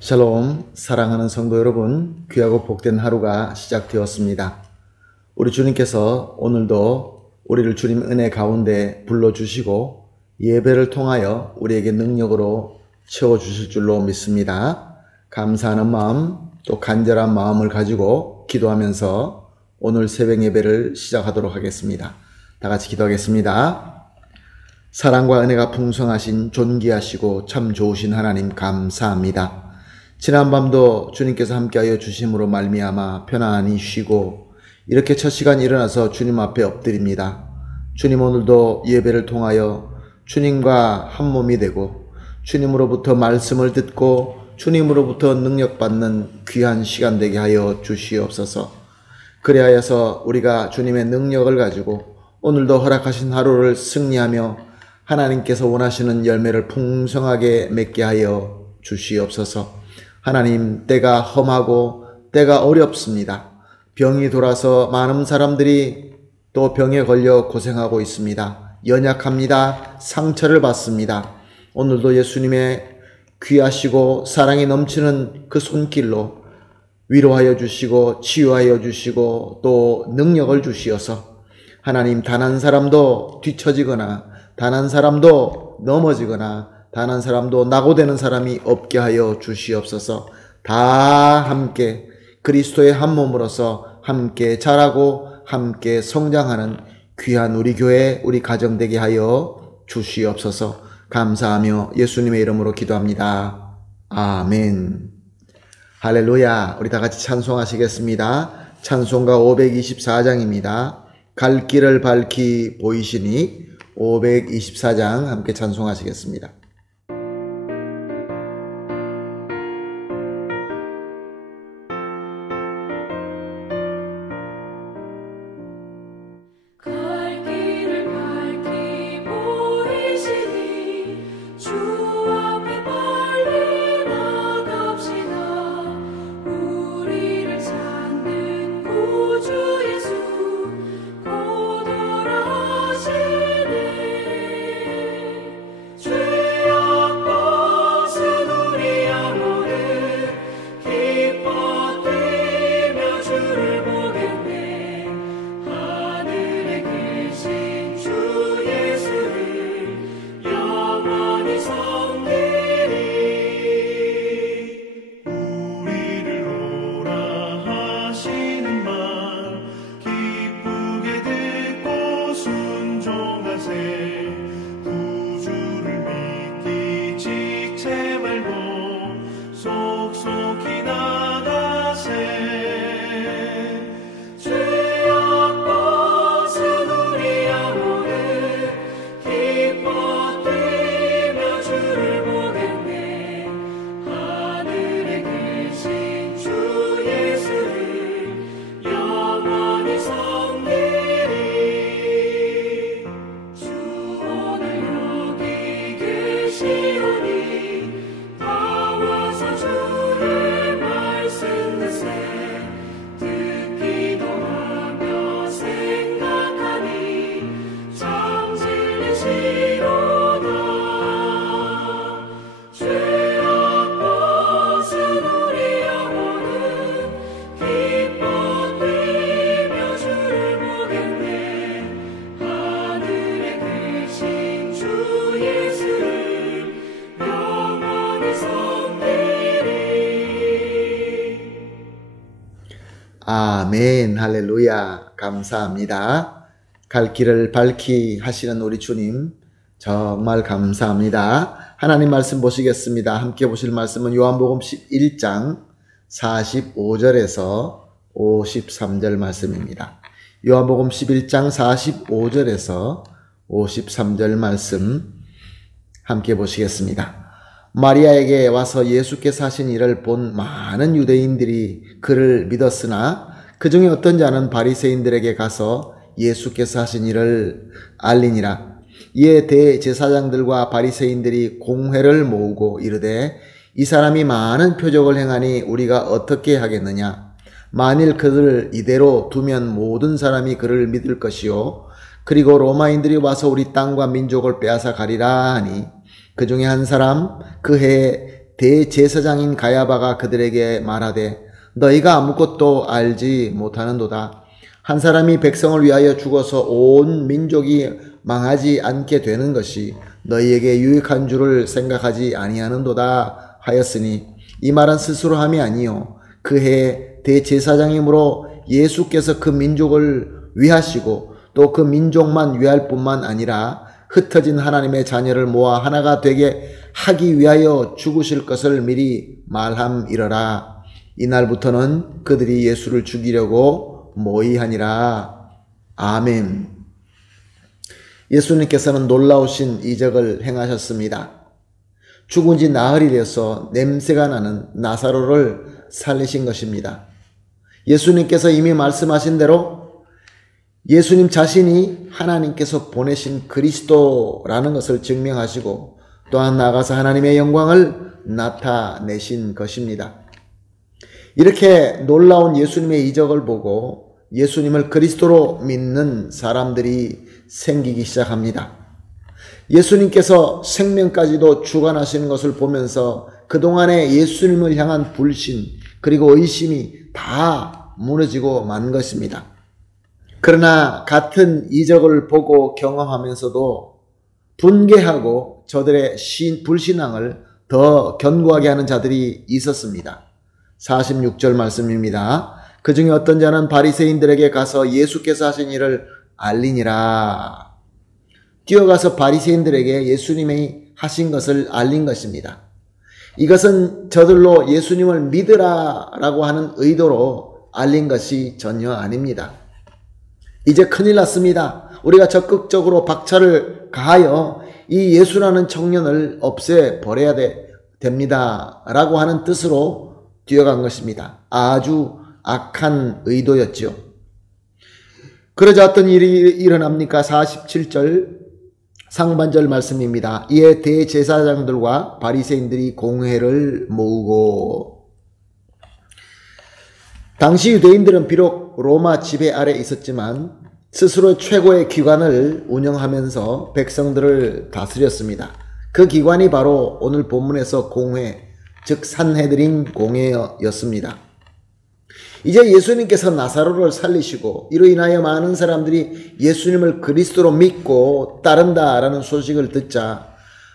샬롬, 사랑하는 성도 여러분, 귀하고 복된 하루가 시작되었습니다. 우리 주님께서 오늘도 우리를 주님 은혜 가운데 불러주시고 예배를 통하여 우리에게 능력으로 채워주실 줄로 믿습니다. 감사하는 마음, 또 간절한 마음을 가지고 기도하면서 오늘 새벽 예배를 시작하도록 하겠습니다. 다 같이 기도하겠습니다. 사랑과 은혜가 풍성하신 존귀하시고 참 좋으신 하나님 감사합니다. 지난밤도 주님께서 함께하여 주심으로 말미암아 편안히 쉬고 이렇게 첫 시간 일어나서 주님 앞에 엎드립니다. 주님, 오늘도 예배를 통하여 주님과 한 몸이 되고 주님으로부터 말씀을 듣고 주님으로부터 능력받는 귀한 시간 되게 하여 주시옵소서. 그리하여서 우리가 주님의 능력을 가지고 오늘도 허락하신 하루를 승리하며 하나님께서 원하시는 열매를 풍성하게 맺게 하여 주시옵소서. 하나님, 때가 험하고 때가 어렵습니다. 병이 돌아서 많은 사람들이 또 병에 걸려 고생하고 있습니다. 연약합니다. 상처를 받습니다. 오늘도 예수님의 귀하시고 사랑이 넘치는 그 손길로 위로하여 주시고 치유하여 주시고 또 능력을 주시어서 하나님, 단 한 사람도 뒤처지거나 단 한 사람도 넘어지거나 단 한 사람도 낙오되는 사람이 없게 하여 주시옵소서. 다 함께 그리스도의 한 몸으로서 함께 자라고 함께 성장하는 귀한 우리 교회, 우리 가정 되게 하여 주시옵소서. 감사하며 예수님의 이름으로 기도합니다. 아멘. 할렐루야. 우리 다 같이 찬송하시겠습니다. 찬송가 524장입니다. 갈 길을 밝히 보이시니 524장 함께 찬송하시겠습니다. 아멘. 할렐루야. 감사합니다. 갈 길을 밝히 하시는 우리 주님 정말 감사합니다. 하나님 말씀 보시겠습니다. 함께 보실 말씀은 요한복음 11장 45절에서 53절 말씀입니다. 요한복음 11장 45절에서 53절 말씀 함께 보시겠습니다. 마리아에게 와서 예수께서 하신 일을 본 많은 유대인들이 그를 믿었으나 그 중에 어떤 자는 바리새인들에게 가서 예수께서 하신 일을 알리니라. 이에 대제사장들과 바리새인들이 공회를 모으고 이르되 이 사람이 많은 표적을 행하니 우리가 어떻게 하겠느냐. 만일 그들을 이대로 두면 모든 사람이 그를 믿을 것이요 그리고 로마인들이 와서 우리 땅과 민족을 빼앗아 가리라 하니 그 중에 한 사람 그 해에 대제사장인 가야바가 그들에게 말하되 너희가 아무것도 알지 못하는도다. 한 사람이 백성을 위하여 죽어서 온 민족이 망하지 않게 되는 것이 너희에게 유익한 줄을 생각하지 아니하는도다 하였으니 이 말은 스스로 함이 아니요 그 해 대제사장이므로 예수께서 그 민족을 위하시고 또 그 민족만 위할 뿐만 아니라 흩어진 하나님의 자녀를 모아 하나가 되게 하기 위하여 죽으실 것을 미리 말함이러라. 이날부터는 그들이 예수를 죽이려고 모의하니라. 아멘. 예수님께서는 놀라우신 이적을 행하셨습니다. 죽은 지 나흘이 되어서 냄새가 나는 나사로를 살리신 것입니다. 예수님께서 이미 말씀하신 대로 예수님 자신이 하나님께서 보내신 그리스도라는 것을 증명하시고 또한 나아가서 하나님의 영광을 나타내신 것입니다. 이렇게 놀라운 예수님의 이적을 보고 예수님을 그리스도로 믿는 사람들이 생기기 시작합니다. 예수님께서 생명까지도 주관하시는 것을 보면서 그동안의 예수님을 향한 불신 그리고 의심이 다 무너지고 만 것입니다. 그러나 같은 이적을 보고 경험하면서도 분개하고 저들의 불신앙을 더 견고하게 하는 자들이 있었습니다. 46절 말씀입니다. 그 중에 어떤 자는 바리새인들에게 가서 예수께서 하신 일을 알리니라. 뛰어가서 바리새인들에게 예수님이 하신 것을 알린 것입니다. 이것은 저들로 예수님을 믿으라라고 하는 의도로 알린 것이 전혀 아닙니다. 이제 큰일 났습니다. 우리가 적극적으로 박차를 가하여 이 예수라는 청년을 없애버려야 됩니다. 라고 하는 뜻으로 뛰어간 것입니다. 아주 악한 의도였지요. 그러자 어떤 일이 일어납니까? 47절 상반절 말씀입니다. 이에 대제사장들과 바리새인들이 공회를 모으고 당시 유대인들은 비록 로마 지배 아래 있었지만 스스로 최고의 기관을 운영하면서 백성들을 다스렸습니다. 그 기관이 바로 오늘 본문에서 공회, 즉 산헤드린 공회였습니다. 이제 예수님께서 나사로를 살리시고 이로 인하여 많은 사람들이 예수님을 그리스도로 믿고 따른다라는 소식을 듣자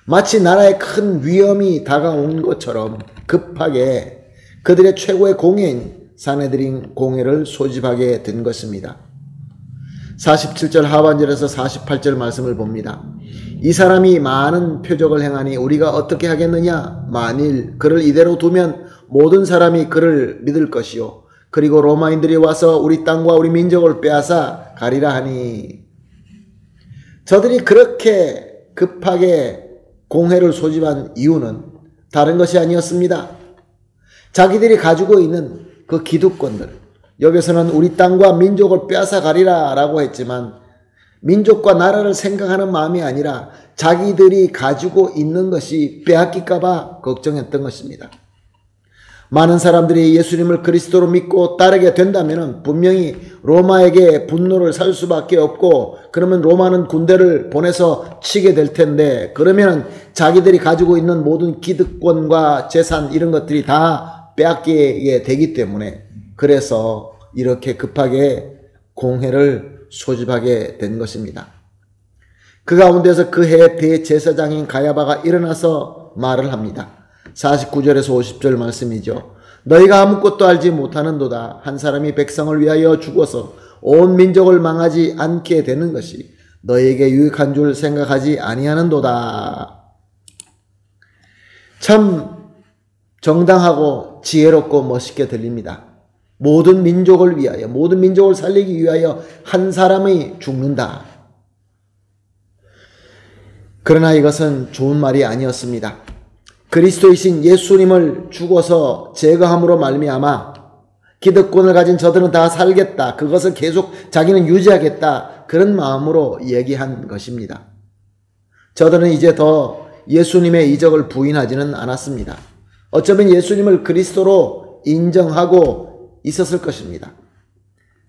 마치 나라에 큰 위험이 다가온 것처럼 급하게 그들의 최고의 공회인 산헤드린 공회를 소집하게 된 것입니다. 47절 하반절에서 48절 말씀을 봅니다. 이 사람이 많은 표적을 행하니 우리가 어떻게 하겠느냐? 만일 그를 이대로 두면 모든 사람이 그를 믿을 것이요 그리고 로마인들이 와서 우리 땅과 우리 민족을 빼앗아 가리라 하니. 저들이 그렇게 급하게 공회를 소집한 이유는 다른 것이 아니었습니다. 자기들이 가지고 있는 그 기득권들, 여기서는 우리 땅과 민족을 빼앗아 가리라 라고 했지만 민족과 나라를 생각하는 마음이 아니라 자기들이 가지고 있는 것이 빼앗길까 봐 걱정했던 것입니다. 많은 사람들이 예수님을 그리스도로 믿고 따르게 된다면 분명히 로마에게 분노를 살 수밖에 없고 그러면 로마는 군대를 보내서 치게 될 텐데 그러면 자기들이 가지고 있는 모든 기득권과 재산 이런 것들이 다 빼앗기게 되기 때문에 그래서 이렇게 급하게 공회를 소집하게 된 것입니다. 그 가운데서 그 해 대제사장인 가야바가 일어나서 말을 합니다. 49절에서 50절 말씀이죠. 너희가 아무것도 알지 못하는도다. 한 사람이 백성을 위하여 죽어서 온 민족을 망하지 않게 되는 것이 너희에게 유익한 줄 생각하지 아니하는도다. 참 정당하고 지혜롭고 멋있게 들립니다. 모든 민족을 위하여, 모든 민족을 살리기 위하여 한 사람이 죽는다. 그러나 이것은 좋은 말이 아니었습니다. 그리스도이신 예수님을 죽어서 제거함으로 말미암아 기득권을 가진 저들은 다 살겠다. 그것을 계속 자기는 유지하겠다. 그런 마음으로 얘기한 것입니다. 저들은 이제 더 예수님의 이적을 부인하지는 않았습니다. 어쩌면 예수님을 그리스도로 인정하고 있었을 것입니다.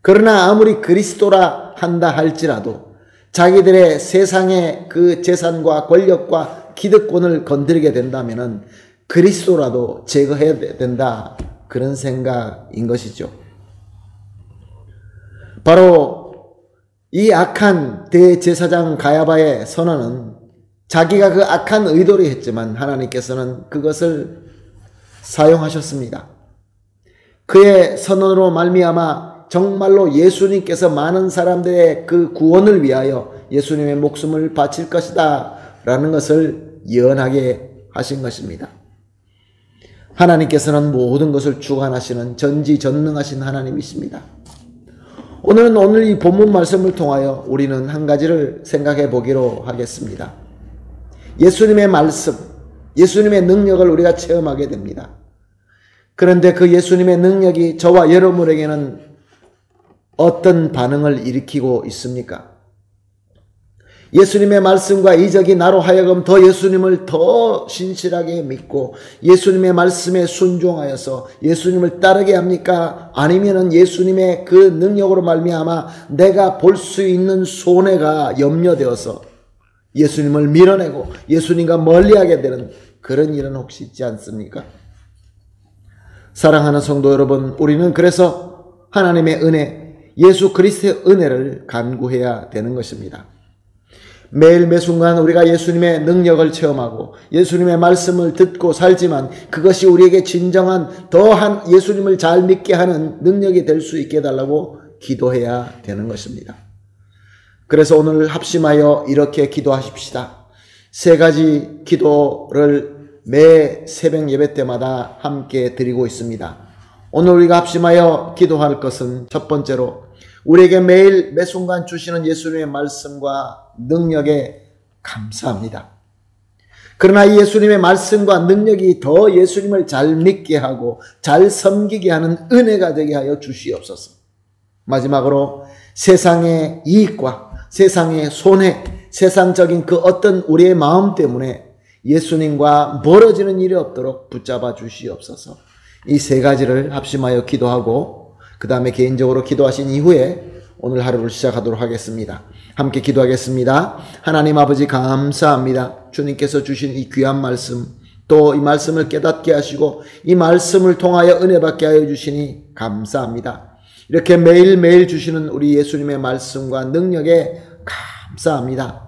그러나 아무리 그리스도라 한다 할지라도 자기들의 세상의 그 재산과 권력과 기득권을 건드리게 된다면 그리스도라도 제거해야 된다. 그런 생각인 것이죠. 바로 이 악한 대제사장 가야바의 선언은 자기가 그 악한 의도로 했지만 하나님께서는 그것을 사용하셨습니다. 그의 선언으로 말미암아 정말로 예수님께서 많은 사람들의 그 구원을 위하여 예수님의 목숨을 바칠 것이다 라는 것을 예언하게 하신 것입니다. 하나님께서는 모든 것을 주관하시는 전지전능하신 하나님이십니다. 오늘 이 본문 말씀을 통하여 우리는 한 가지를 생각해 보기로 하겠습니다. 예수님의 말씀, 예수님의 능력을 우리가 체험하게 됩니다. 그런데 그 예수님의 능력이 저와 여러분에게는 어떤 반응을 일으키고 있습니까? 예수님의 말씀과 이적이 나로 하여금 더 예수님을 더 신실하게 믿고 예수님의 말씀에 순종하여서 예수님을 따르게 합니까? 아니면은 예수님의 그 능력으로 말미암아 내가 볼 수 있는 손해가 염려되어서 예수님을 밀어내고 예수님과 멀리하게 되는 그런 일은 혹시 있지 않습니까? 사랑하는 성도 여러분, 우리는 그래서 하나님의 은혜, 예수 그리스도의 은혜를 간구해야 되는 것입니다. 매일 매순간 우리가 예수님의 능력을 체험하고 예수님의 말씀을 듣고 살지만 그것이 우리에게 진정한 더한 예수님을 잘 믿게 하는 능력이 될 수 있게 해달라고 기도해야 되는 것입니다. 그래서 오늘 합심하여 이렇게 기도하십시다. 세 가지 기도를 매 새벽 예배 때마다 함께 드리고 있습니다. 오늘 우리가 합심하여 기도할 것은 첫 번째로 우리에게 매일 매순간 주시는 예수님의 말씀과 능력에 감사합니다. 그러나 이 예수님의 말씀과 능력이 더 예수님을 잘 믿게 하고 잘 섬기게 하는 은혜가 되게 하여 주시옵소서. 마지막으로 세상의 이익과 세상의 손해, 세상적인 그 어떤 우리의 마음 때문에 예수님과 멀어지는 일이 없도록 붙잡아 주시옵소서. 이 세 가지를 합심하여 기도하고 그 다음에 개인적으로 기도하신 이후에 오늘 하루를 시작하도록 하겠습니다. 함께 기도하겠습니다. 하나님 아버지 감사합니다. 주님께서 주신 이 귀한 말씀, 또 이 말씀을 깨닫게 하시고 이 말씀을 통하여 은혜 받게 하여 주시니 감사합니다. 이렇게 매일매일 주시는 우리 예수님의 말씀과 능력에 감사합니다.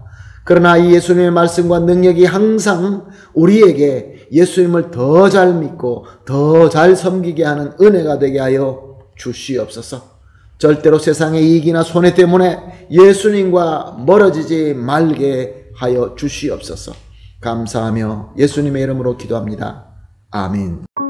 그러나 이 예수님의 말씀과 능력이 항상 우리에게 예수님을 더 잘 믿고 더 잘 섬기게 하는 은혜가 되게 하여 주시옵소서. 절대로 세상의 이익이나 손해 때문에 예수님과 멀어지지 말게 하여 주시옵소서. 감사하며 예수님의 이름으로 기도합니다. 아멘.